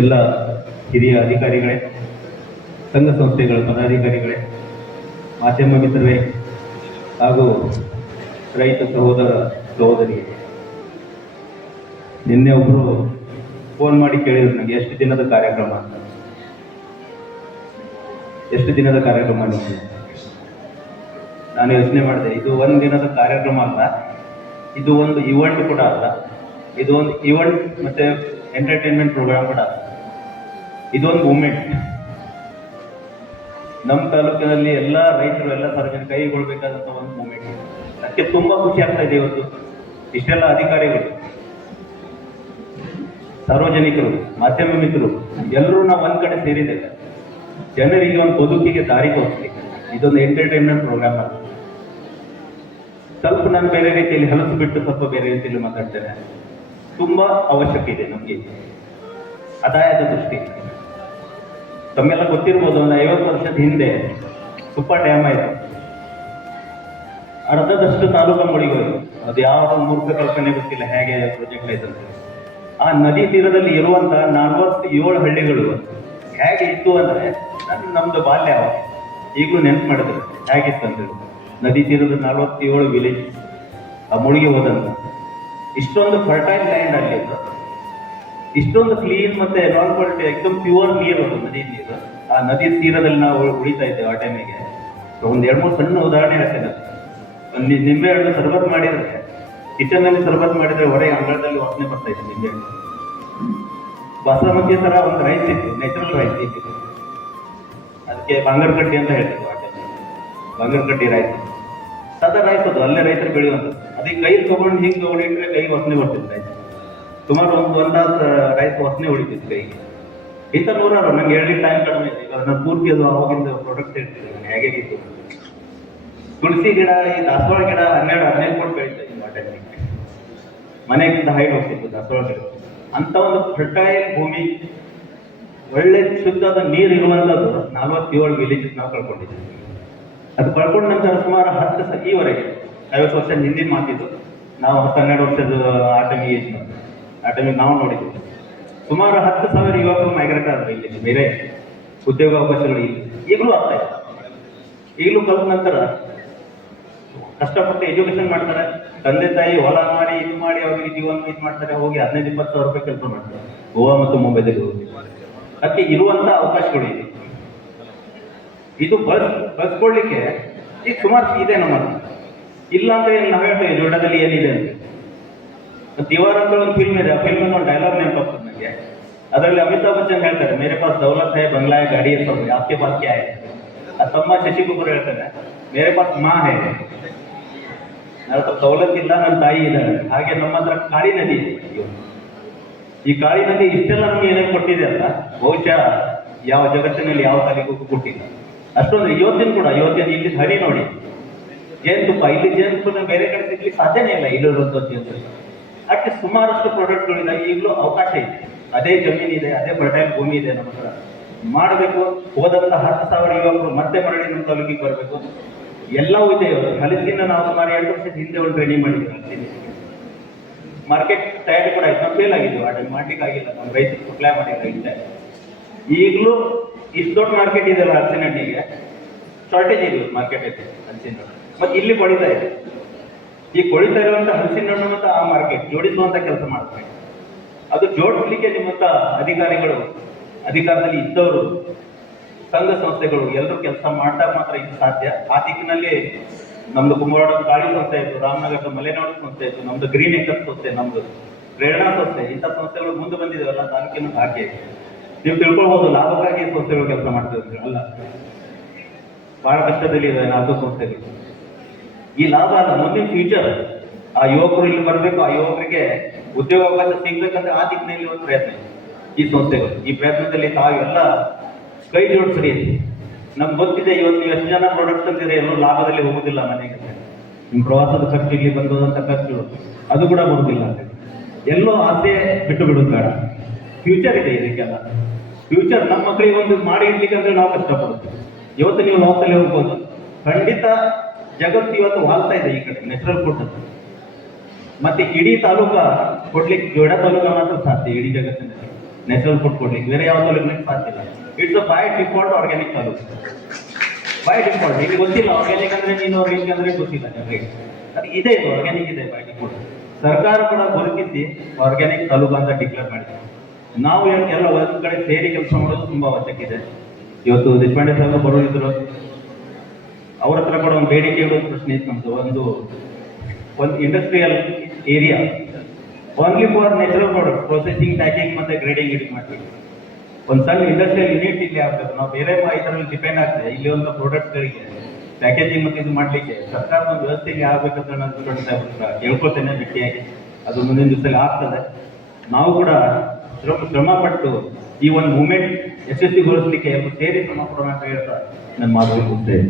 ಎಲ್ಲ ಹಿರಿಯ ಅಧಿಕಾರಿಗಳೇ, ಸಂಘ ಸಂಸ್ಥೆಗಳ ಪದಾಧಿಕಾರಿಗಳೇ, ಮಾಧ್ಯಮ ಮಿತ್ರರೇ ಹಾಗೂ ರೈತ ಸಹೋದರ ಸಹೋದರಿಗೆ, ನಿನ್ನೆ ಒಬ್ಬರು ಫೋನ್ ಮಾಡಿ ಕೇಳಿದ್ರು ನನಗೆ ಎಷ್ಟು ದಿನದ ಕಾರ್ಯಕ್ರಮ ಅಂತ. ಎಷ್ಟು ದಿನದ ಕಾರ್ಯಕ್ರಮ ನಿಮಗೆ? ನಾನು ಯೋಚನೆ ಮಾಡಿದೆ, ಇದು ಒಂದು ದಿನದ ಕಾರ್ಯಕ್ರಮ ಅಲ್ಲ, ಇದು ಒಂದು ಇವೆಂಟ್ ಕೂಡ ಅಲ್ಲ, ಇದು ಒಂದು ಇವೆಂಟ್ ಮತ್ತೆ ಎಂಟರ್ಟೈನ್ಮೆಂಟ್ ಪ್ರೋಗ್ರಾಮ್ ಕೂಡ ಅಲ್ಲ, ಇದೊಂದು ಮೂಮೆಂಟ್. ನಮ್ಮ ತಾಲೂಕಿನಲ್ಲಿ ಎಲ್ಲ ರೈತರು ಎಲ್ಲ ಸಾರ್ವಜನಿಕ ಕೈಗೊಳ್ಬೇಕಾದಂಥ ಒಂದು ಮೂಮೆಂಟ್. ಅದಕ್ಕೆ ತುಂಬಾ ಖುಷಿ ಆಗ್ತಾ ಇದೆ. ಇವತ್ತು ಇಷ್ಟೆಲ್ಲ ಅಧಿಕಾರಿಗಳು, ಸಾರ್ವಜನಿಕರು, ಮಾಧ್ಯಮ ಮಿತ್ರರು ಎಲ್ಲರೂ ನಾವು ಒಂದ್ ಕಡೆ ಸೇರಿದ್ದೇವೆ. ಜನರಿಗೆ ಒಂದು ಬದುಕಿಗೆ ದಾರಿ ತೋರಿಸ್ಲಿಕ್ಕೆ ಇದೊಂದು ಎಂಟರ್ಟೈನ್ಮೆಂಟ್ ಪ್ರೋಗ್ರಾಮ್ ಅಲ್ಲ. ಸ್ವಲ್ಪ ನಾನು ಬೇರೆ ರೀತಿಯಲ್ಲಿ ಹಲಸು ಬಿಟ್ಟು ಸ್ವಲ್ಪ ಬೇರೆ ರೀತಿಯಲ್ಲಿ ಮಾತಾಡ್ತೇನೆ. ತುಂಬಾ ಅವಶ್ಯಕ ಇದೆ ನಮಗೆ ಆದಾಯದ ದೃಷ್ಟಿ. ತಮ್ಮೆಲ್ಲ ಗೊತ್ತಿರ್ಬೋದು, ಒಂದು 50 ವರ್ಷದ ಹಿಂದೆ ಸುಪ್ಪ ಡ್ಯಾಮ್ ಆಯ್ತು, ಅರ್ಧದಷ್ಟು ತಾಲೂಕು ಮುಳುಗೋಯ್ತು. ಅದು ಯಾವ ಮೂರ್ಖ ಕಲ್ಪನೆ ಗೊತ್ತಿಲ್ಲ ಹೇಗೆ ಪ್ರಾಜೆಕ್ಟ್ ಆಯ್ತಂತ. ಆ ನದಿ ತೀರದಲ್ಲಿ ಇರುವಂತ 47 ಹಳ್ಳಿಗಳು ಹೇಗೆ ಇತ್ತು ಅಂದ್ರೆ, ನಮ್ದು ಬಾಲ್ಯ ಈಗಲೂ ನೆನ್ಪು ಮಾಡಿದ್ರು ಹೇಗಿತ್ತು ಅಂತ ಹೇಳಿ. ನದಿ ತೀರದ 47 ವಿಲೇಜ್ ಆ ಮುಳುಗಿ ಹೋದಂತ. ಇಷ್ಟೊಂದು ಫರ್ಟೈಲ್ ಲ್ಯಾಂಡ್ ಅಲ್ಲಿ ಇಷ್ಟೊಂದು ಕ್ಲೀನ್ ಮತ್ತೆ ನಾನ್ ಕ್ವಾಲಿಟಿ ಎಕ್ದಮ್ ಪ್ಯೂರ್ ನೀರು, ನದಿ ನೀರು. ಆ ನದಿ ತೀರದಲ್ಲಿ ನಾವು ಉಳಿತಾ ಇದ್ದೇವೆ. ಆ ಟೈಮಿಗೆ ಒಂದು 2-3 ಸಣ್ಣ ಉದಾಹರಣೆ ಹೇಳ್ತೇನೆ. ನಿಂಬೆ ಹಣ್ಣು ಸರ್ಬತ್ ಮಾಡಿದ್ರೆ, ಕಿಚನ್ ನಲ್ಲಿ ಸರ್ಬತ್ ಮಾಡಿದ್ರೆ ಹೊರಗೆ ಅಂಗಳದಲ್ಲಿ ವಾಸನೆ ಬರ್ತಾ ಇತ್ತು ನಿಂಬೆ ಹಣ್ಣು. ಬಾಸಮತಿ ತರ ಒಂದು ರೈಸ್ ಇತ್ತು, ನ್ಯಾಚುರಲ್ ರೈಸ್ ಇತ್ತು, ಅದಕ್ಕೆ ಬಂಗಾರಕಟ್ಟಿ ಅಂತ ಹೇಳ್ತಿದ್ರು. ಆ ಟೈಮ್ ಬಂಗಾರಕಟ್ಟಿ ರೈಸ್, ಸಾದಾ ರೈಸ್ ಅದು, ಅಲ್ಲೇ ರೈತರು ಬೆಳೆಯುವಂಥದ್ದು. ಅದಕ್ಕೆ ಕೈ ತಗೊಂಡು ಹಿಂಗೆ ತಗೊಂಡಿಟ್ರೆ ಕೈ ವಾಸನೆ ಬರ್ತಿತ್ತು ರೈಸ್. ಸುಮಾರು ಒಂದು ತಾಸು ರೈಸ್ ವಾಸನೆ ಉಳಿತಿತ್ತು ಕೈಗೆ. ಇಂಥ 100 ನಂಗೆ ಹೇಳಿ ಟೈಮ್ ಕಡಿಮೆ ಇದೆ. ಇವಾಗ ನಾನು ಪೂರ್ತಿ ಅದು ಅವಾಗಿಂದ ಪ್ರಾಡಕ್ಟ್ ಹೇಳ್ತೀನಿ ಹೇಗಿತ್ತು. ತುಳಸಿ ಗಿಡ, ಈ ದಾಸವಾಳ ಗಿಡ 12-15 ಫುಟ್ ಬೆಳೀತಾ ಇತ್ತು ಆ ಟೈಮಿಗೆ. ಮನೆಗಿಂತ ಹೈಟ್ ಹೋಗ್ತಿತ್ತು ದಾಸವಾಳ ಗಿಡ. ಅಂತ ಒಂದು ಫರ್ಟೈಲ್ ಭೂಮಿ, ಒಳ್ಳೆ ಶುದ್ಧದ ನೀರು ಇರುವಂಥದ್ದು 47 ವಿಲೇಜಸ್ ನಾವು ಕಳ್ಕೊಂಡಿದ್ದೀವಿ. ಅದು ಕಳ್ಕೊಂಡ ನಂತರ ಸುಮಾರು 10 ಈವರೆಗೆ 50 ವರ್ಷ ಹಿಂದಿನ ಮಾತಿದ್ದು. ನಾವು 12 ವರ್ಷದ ಆ ಟೈಮಿಗೆ ನಾವು ನೋಡಿದ್ವಿ. ಸುಮಾರು 10,000 ಯುವಕರು ಮೈಗ್ರೇಟ್ ಆದ್ರೆ ಇಲ್ಲಿ ಬೇರೆ ಉದ್ಯೋಗ ಅವಕಾಶಗಳು ಈಗಲೂ ಆಗ್ತಾ ಇದೆ. ಈಗಲೂ ಕಲ್ತ ನಂತರ ಕಷ್ಟಪಟ್ಟು ಎಜುಕೇಶನ್ ಮಾಡ್ತಾರೆ. ತಂದೆ ತಾಯಿ ಹೊಲ ಮಾಡಿ ಇದು ಮಾಡಿ ಅವ್ರಿಗೆ ಜೀವನ ಇದು ಮಾಡ್ತಾರೆ. ಹೋಗಿ 15-20 ಸಾವಿರ ರೂಪಾಯಿ ಕೆಲಸ ಮಾಡ್ತಾರೆ ಗೋವಾ ಮತ್ತು ಮುಂಬೈದಲ್ಲಿ ಹೋಗಿ. ಅದಕ್ಕೆ ಇರುವಂತ ಅವಕಾಶಗಳು ಇದೆ. ಇದು ಬಳಸ್ಕೊಳ್ಲಿಕ್ಕೆ ಈಗ ಸುಮಾರು ಇದೆ ನಮ್ಮಲ್ಲಿ. ಇಲ್ಲ ಅಂದ್ರೆ ನಾವು ಹೇಳ್ತೇವೆ ಜೋಡದಲ್ಲಿ ಏನಿದೆ ಅಂತ. ದಿವಾರ್ ಅಂತ ಒಂದು ಫಿಲ್ಮ್ ಇದೆ. ಆ ಫಿಲ್ಮ್ ಒಂದು ಡೈಲಾಗ್ ನೆನಪಾಗ್ತದೆ ನನಗೆ. ಅದರಲ್ಲಿ ಅಮಿತಾಬ್ ಬಚ್ಚನ್ ಹೇಳ್ತಾರೆ, ಮೇರೆ pass Daulat high, Bangla high, ಗಾಡಿ ಹೈ, सब आपके पास क्या है? ಆ ತಮ್ಮ ಶಶಿ ಕಪೂರ್ ಹೇಳ್ತಾನೆ, ಮೇರೆ ಪಾಸ್ ಮಾ ಹೈ, ನನ್ನ ಹತ್ರ ದೌಲತ್ ಇಲ್ಲ, ನನ್ನ ತಾಯಿ ಇದ್ದಾಳೆ. ಹಾಗೆ ನಮ್ಮ ಹತ್ರ ಕಾಳಿ ನದಿ ಇದೆ. ಈ ಕಾಳಿ ನದಿ ಇಷ್ಟೆಲ್ಲ ನಮ್ಗೆ ಏನೇನು ಕೊಟ್ಟಿದೆ ಅಲ್ಲ, ಬಹುಶಃ ಯಾವ ಜಗತ್ತಿನಲ್ಲಿ ಯಾವ ತಾಲಿಗೂ ಕೊಟ್ಟಿಲ್ಲ. ಅಷ್ಟೊಂದು ಇವತ್ತಿನ ಕೂಡ ಇಲ್ಲಿ ಹರಿ ನೋಡಿ, ಜೇನುತುಪ್ಪ, ಇಲ್ಲಿ ಜೇನುತುಪ್ಪ ಬೇರೆ ಕಡೆ ಸಿಗ್ಲಿಕ್ಕೆ ಸಾಧ್ಯನೇ ಇಲ್ಲ. ಇಲ್ಲಿರುವಂಥ ಜೇನುತುಪ್ಪ ಅಷ್ಟೇ ಸುಮಾರಷ್ಟು ಪ್ರಾಡಕ್ಟ್ಗಳಿದೆ. ಈಗಲೂ ಅವಕಾಶ ಇದೆ, ಅದೇ ಜಮೀನು ಇದೆ, ಅದೇ ಫರ್ಟೈಲ್ ಭೂಮಿ ಇದೆ ನಮ್ಮ ಹತ್ರ. ಮಾಡಬೇಕು. ಹೋದಂತ 10,000 ಯುವಕರು ಮತ್ತೆ ಮರಳಿ ನಮ್ಮ ತಾಲೂಕಿಗೆ ಬರಬೇಕು. ಎಲ್ಲವೂ ಇದೆ. ಹಲಸಿನ ನಾವು ಸುಮಾರು 2 ವರ್ಷದ ಹಿಂದೆ ಒಂದು ಟ್ರೈನಿಂಗ್ ಮಾಡಿದ್ವಿ. ಹಲಸಿನ ಮಾರ್ಕೆಟ್ ತಯಾರಿ ಕೂಡ ಆಯ್ತು. ನಾವು ಫೇಲ್ ಆಗಿದ್ವಿ. ಆ ಟೈಮ್ ಮಾಡ್ಲಿಕ್ಕೆ ಆಗಿಲ್ಲ, ನಮ್ಮ ರೈತರು ಸಪ್ಲೈ ಮಾಡಿಲ್ಲ. ಇಷ್ಟೇ. ಈಗಲೂ ಇಷ್ಟು ದೊಡ್ಡ ಮಾರ್ಕೆಟ್ ಇದೆಯಲ್ಲ ಹಲಸಿನ ಹಣ್ಣಿಗೆ, ಶಾರ್ಟೇಜ್ ಇದೆ ಮಾರ್ಕೆಟ್ ಐತೆ ಹಲಸಿನ ಹಣ್ಣು. ಮತ್ತೆ ಇಲ್ಲಿ ಕೊಡಿತಾ ಇದೆ. ಈ ಕೊಳಿತಾ ಇರುವಂತ ಹಲಸಿನ ಹಣ್ಣು ಮತ್ತು ಆ ಮಾರ್ಕೆಟ್ ಜೋಡಿಸುವಂತ ಕೆಲಸ ಮಾಡ್ತಾರೆ. ಅದು ಜೋಡಿಸ್ಲಿಕ್ಕೆ ನಿಮ್ಮಂತ ಅಧಿಕಾರಿಗಳು, ಅಧಿಕಾರದಲ್ಲಿ ಇದ್ದವರು, ಸಂಘ ಸಂಸ್ಥೆಗಳು ಎಲ್ಲರೂ ಕೆಲಸ ಮಾಡಿದಾಗ ಮಾತ್ರ ಇದು ಸಾಧ್ಯ. ಆ ದಿಕ್ಕಿನಲ್ಲಿ ನಮ್ದು ಕುಂಬಳವಾಡ ಕಾಳಿ ಸಂಸ್ಥೆ ಇತ್ತು, ರಾಮನಗರದ ಮಲೆನಾಡು ಸಂಸ್ಥೆ ಇತ್ತು, ನಮ್ದು ಗ್ರೀನ್ ಏಕರ್ ಸಂಸ್ಥೆ, ನಮ್ದು ಪ್ರೇರಣಾ ಸಂಸ್ಥೆ, ಇಂಥ ಸಂಸ್ಥೆಗಳು ಮುಂದೆ ಬಂದಿದ್ದಾವಲ್ಲ ತಾಲೂಕಿನ ಹಾಗೆ. ನೀವು ತಿಳ್ಕೊಳ್ಬಹುದು, ಲಾಭಕ್ಕಾಗಿ ಸಂಸ್ಥೆಗಳು ಕೆಲಸ ಮಾಡ್ತಿದ್ರು ಅಲ್ಲ, ಬಹಳ ಕಷ್ಟದಲ್ಲಿ ಇದೆ 4 ಸಂಸ್ಥೆಗಳು. ಈ ಲಾಭ ಅಲ್ಲ, ಮುಂದಿನ ಫ್ಯೂಚರ್ ಆ ಯುವಕರು ಇಲ್ಲಿ ಬರಬೇಕು, ಆ ಯುವಕರಿಗೆ ಉದ್ಯೋಗ ಅವಕಾಶ ಸಿಗ್ಬೇಕಂದ್ರೆ ಆ ದಿಕ್ಕಿನಲ್ಲಿ ಒಂದು ಪ್ರಯತ್ನ ಈ ಸಂಸ್ಥೆಗಳು. ಈ ಪ್ರಯತ್ನದಲ್ಲಿ ತಾವೆಲ್ಲ ಕೈ ಜೋಡಿಸ್ರಿ. ನಮ್ಗೆ ಗೊತ್ತಿದೆ, ಇವತ್ತು ನೀವು ಎಷ್ಟು ಜನ ಪ್ರಾಡಕ್ಟ್ಸ್ ಅಂತಿದ್ರೆ ಎಲ್ಲರೂ ಲಾಭದಲ್ಲಿ ಹೋಗುದಿಲ್ಲ ಮನೆಗೆ. ನಿಮ್ಮ ಪ್ರವಾಸದ ಖರ್ಚು, ಇಲ್ಲಿ ಬಂದಂತ ಖರ್ಚು ಅದು ಕೂಡ ಬರುವುದಿಲ್ಲ. ಎಲ್ಲೋ ಆಸೆ ಬಿಟ್ಟು ಬಿಡೋದು ಬೇಡ. ಫ್ಯೂಚರ್ ಇದೆ ಇದಕ್ಕೆಲ್ಲ. ಫ್ಯೂಚರ್ ನಮ್ಮ ಮಕ್ಕಳಿಗೆ ಒಂದು ಮಾಡಿ ಇಡ್ಲಿಕ್ಕಂದ್ರೆ ನಾವು ಕಷ್ಟಪಡ್ತೀವಿ. ಇವತ್ತು ನೀವು ಲಾಸಲ್ಲಿ ಹೋಗ್ಬೋದು. ಖಂಡಿತ ಜಗತ್ತು ಇವತ್ತು ವಾಲ್ತಾ ಇದೆ ಈ ಕಡೆ ನ್ಯಾಚುರಲ್ ಫುಡ್. ಮತ್ತೆ ಇಡೀ ತಾಲೂಕ ಕೊಡ್ಲಿಕ್ಕೆ ಜೋಡ ತಾಲೂಕ ಮಾತ್ರ ಸಾಧ್ಯ ಇಡೀ ಜಗತ್ತಿನಲ್ಲಿ. ನ್ಯಾಚುರಲ್ ಫುಡ್ ಕೊಡ್ಲಿಕ್ಕೆ ಬೇರೆ ಯಾವ್ದು ಇರ್ಲಿಕ್ಕೆ ಸಾಧ್ಯ ಇಲ್ಲ. It's a by default organic taluk, by default. ಈಗ ಗೊತ್ತಿಲ್ಲ ಆರ್ಗ್ಯಾನಿಕ್ ಅಂದ್ರೆ ನೀನು ಆರ್ಗ್ಯಾನಿಕ್ ಅಂದ್ರೆ ಗೊತ್ತಿಲ್ಲ ಜನರಿಗೆ. ಅದು ಇದೆ, ಇದು ಆರ್ಗ್ಯಾನಿಕ್ ಇದೆ ಬೈ ಡಿಫಾಲ್ಟ್. ಸರ್ಕಾರ ಕೂಡ ಗುರುತಿಸಿ ಆರ್ಗ್ಯಾನಿಕ್ ತಾಲೂಕು ಅಂತ ಡಿಕ್ಲೇರ್ ಮಾಡಿದೆ. ನಾವು ಎಲ್ಲ ಒಂದು ಕಡೆ ಸೇರಿ ಕೆಲಸ ಮಾಡೋದು ತುಂಬಾ ಅವಶ್ಯಕ ಇದೆ. ಇವತ್ತು ದೇಶಪಾಂಡೆ ಸಾಹೇಬ್ ಬರೋದಿದ್ರು, ಅವ್ರ ಹತ್ರ ಕೂಡ ಒಂದು ಬೇಡಿಕೆ ಇಡೋದು ಪ್ರಶ್ನೆ ಇತ್ತು ನಮ್ದು. ಒಂದು industrial area only for natural product processing, packing ಮತ್ತೆ ಗ್ರೇಡಿಂಗ್ ಎಡಿಟ್ ಮಾಡ್ತೀವಿ. ಒಂದು ಸಣ್ಣ ಇಂಡಸ್ಟ್ರಿಯಲ್ ಯೂನಿಟ್ ಇಲ್ಲಿ ಆಗ್ತದೆ. ನಾವು ಬೇರೆ ಇದರಲ್ಲಿ ಡಿಪೆಂಡ್ ಆಗ್ತದೆ. ಇಲ್ಲಿ ಒಂದು ಪ್ರಾಡಕ್ಟ್ಗಳಿಗೆ ಪ್ಯಾಕೇಜಿಂಗ್ ಮತ್ತೆ ಇದು ಮಾಡಲಿಕ್ಕೆ ಸರ್ಕಾರದ ಒಂದು ವ್ಯವಸ್ಥೆಗೆ ಆಗ್ಬೇಕಂತ ನಾನು ಕೇಳ್ಕೊಳ್ತೇನೆ ಗಟ್ಟಿಯಾಗಿ. ಅದು ಮುಂದಿನ ದಿವಸದಲ್ಲಿ ಆಗ್ತದೆ. ನಾವು ಕೂಡ ಶ್ರಮ ಪಟ್ಟು ಈ ಒಂದು ಮೂಮೆಂಟ್ ಯಶಸ್ವಿಗೊಳಿಸಲಿಕ್ಕೆ ಎಲ್ಲರೂ ಸೇರಿ ಶ್ರಮ ಪಡೋಣ ಅಂತ ಹೇಳ್ತಾ ನನ್ನ ಮಾತು ಮುಗಿಸ್ತೇನೆ.